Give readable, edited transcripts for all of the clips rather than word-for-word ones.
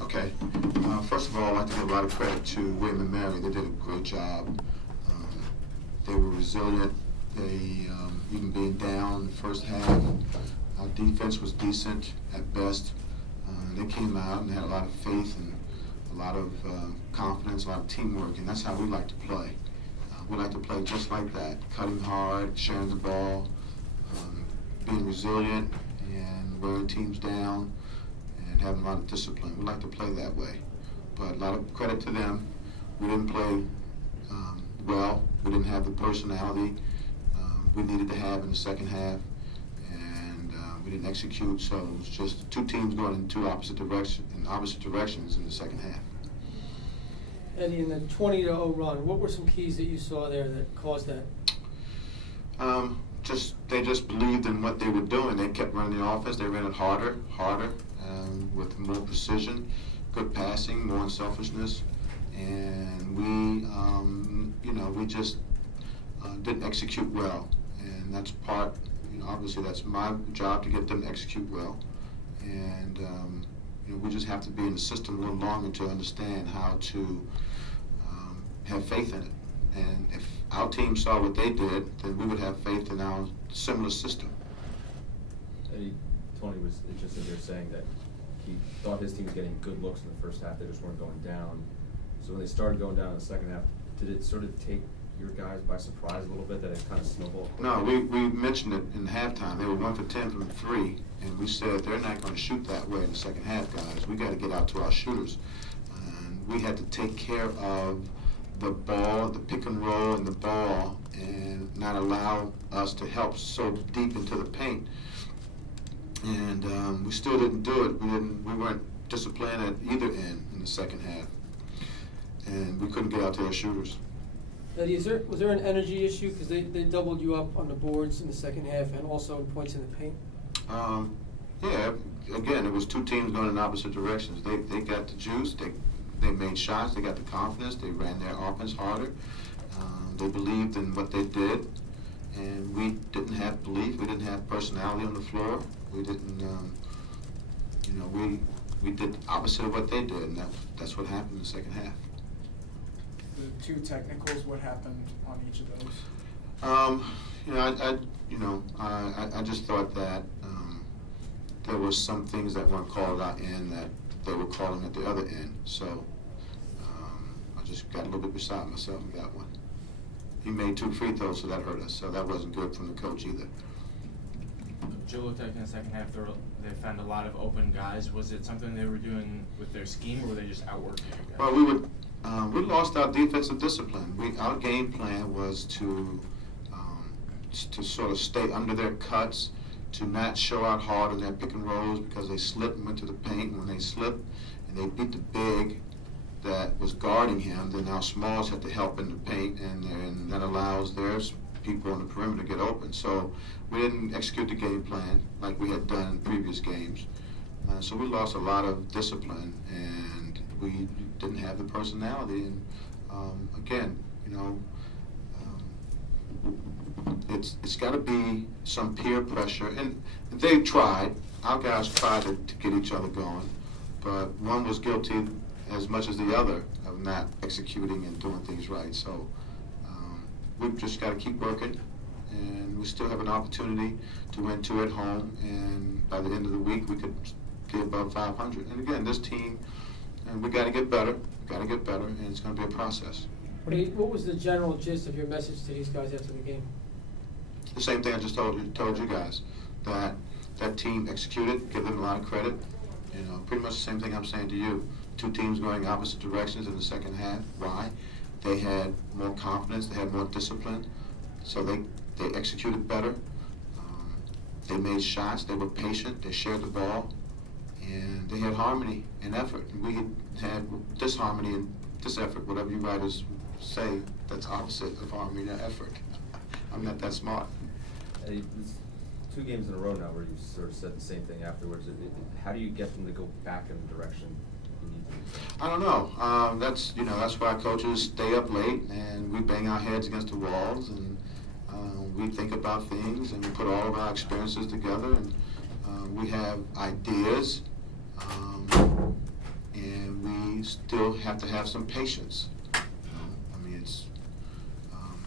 Okay. First of all, I'd like to give a lot of credit to William and Mary. They did a great job. They were resilient. They, even being down in the first half, our defense was decent at best. They came out and had a lot of faith and a lot of confidence, a lot of teamwork, and that's how we like to play. We like to play just like that, cutting hard, sharing the ball, being resilient, and wearing teams down, and having a lot of discipline. We like to play that way. But a lot of credit to them. We didn't play well. We didn't have the personality we needed to have in the second half, and we didn't execute. So it was just two teams going in opposite directions in the second half. Eddie, in the 20-0 run, what were some keys that you saw there that caused that? They just believed in what they were doing. They kept running the offense. They ran it harder, with more precision, good passing, more unselfishness, and we just didn't execute well. And that's part. Obviously, that's my job to get them to execute well, and we just have to be in the system a little longer to understand how to have faith in it. And if our team saw what they did, then we would have faith in our similar system. Eddie, Tony was interested there saying that he thought his team was getting good looks in the first half. They just weren't going down. So when they started going down in the second half, did it sort of take your guys by surprise a little bit that it kind of snowballed? No, we mentioned it in halftime. They were 1 for 10 from 3, and we said they're not going to shoot that way in the second half, guys. We got to get out to our shooters. And we had to take care of the ball, the pick and roll, and the ball, and not allow us to help so deep into the paint. And we still didn't do it. We weren't disciplined at either end in the second half, and we couldn't get out to our shooters. Eddie, was there an energy issue? Because they doubled you up on the boards in the second half and also in points in the paint. Yeah, again, it was two teams going in opposite directions. They got the juice. They made shots. They got the confidence. They ran their offense harder. They believed in what they did, and we didn't have belief. We didn't have personality on the floor. We didn't, we did the opposite of what they did, and that's what happened in the second half. The two technicals, what happened on each of those? I just thought that there were some things that weren't called out in that they were calling at the other end. So I just got a little bit beside myself in that one. He made 2 free throws, so that hurt us. So that wasn't good from the coach either. Joe looked like in the second half they found a lot of open guys. Was it something they were doing with their scheme, or were they just outworking you guys? Well, we lost our defensive discipline. Our game plan was to sort of stay under their cuts, to not show out hard in their pick and rolls because they slipped and went to the paint. And when they slipped and they beat the big that was guarding him, then our smalls had to help in the paint, and that allows their people on the perimeter to get open. So we didn't execute the game plan like we had done in previous games. So we lost a lot of discipline, and we didn't have the personality. And again, it's got to be some peer pressure, and they tried. Our guys tried to get each other going, but one was guilty as much as the other of not executing and doing things right. So we've just got to keep working, and we still have an opportunity to win 2 at home, and by the end of the week we could be above 500. And again, this team, and we got to get better. And it's going to be a process. What was the general gist of your message to these guys after the game? The same thing I just told you guys, that team executed, give them a lot of credit. Pretty much the same thing I'm saying to you. 2 teams going opposite directions in the second half. Why? They had more confidence, they had more discipline, so they executed better. They made shots, they were patient, they shared the ball, and they had harmony and effort. And we had disharmony and diseffort, whatever you writers say, that's opposite of harmony and effort. I'm not that smart. Eddie, there's 2 games in a row now where you sort of said the same thing afterwards. How do you get them to go back in the direction you need to? I don't know. That's why coaches stay up late and we bang our heads against the walls, and we think about things, and we put all of our experiences together, and we have ideas. we still have to have some patience. I mean, it's,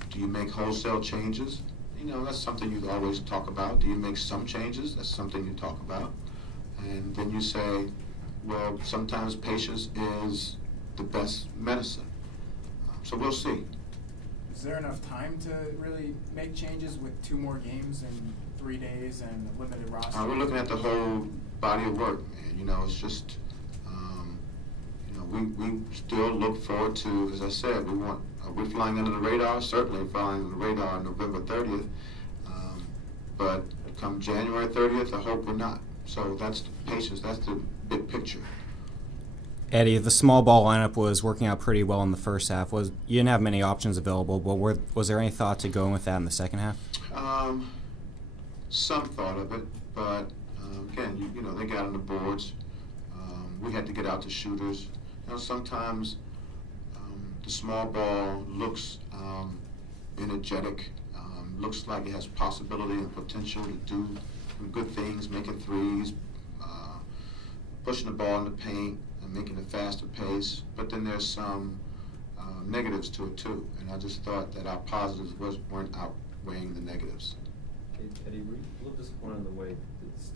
do you make wholesale changes? You know, that's something you always talk about. Do you make some changes? That's something you talk about. And then you say, well, sometimes patience is the best medicine. So we'll see. Is there enough time to really make changes with 2 more games in 3 days and a limited roster? We're looking at the whole body of work, man. You know, it's just, you know, we still look forward to, as I said, we're flying under the radar, certainly flying under the radar on November 30th. But come January 30th, I hope we're not. So that's the patience, that's the big picture. Eddie, the small ball lineup was working out pretty well in the first half. You didn't have many options available, but was there any thought to going with that in the second half? Some thought of it, but again, you know, they got on the boards. We had to get out the shooters. You know, sometimes the small ball looks energetic, looks like it has possibility and potential to do some good things, making threes, pushing the ball in the paint, and making a faster pace. But then there's some negatives to it too, and I just thought that our positives weren't outweighing the negatives. Hey, Eddie, were you a little disappointed in the way it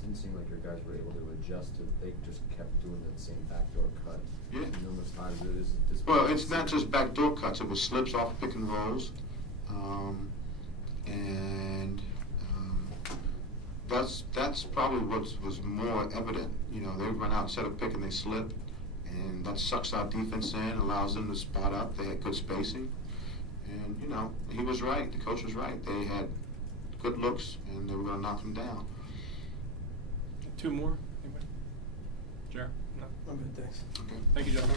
didn't seem like your guys were able to adjust to? They just kept doing that same backdoor cut. Yeah. Numerous times. It is disappointing. Well, it's not just backdoor cuts. It was slips off pick and rolls, and that's probably what was more evident. You know, they run out, set a pick, and they slip, and that sucks our defense in, allows them to spot up. They had good spacing, and you know, he was right. The coach was right. They had good looks, and they were going to knock them down. 2 more? Anybody? Jared? No. I'm good, thanks. Okay. Thank you, John.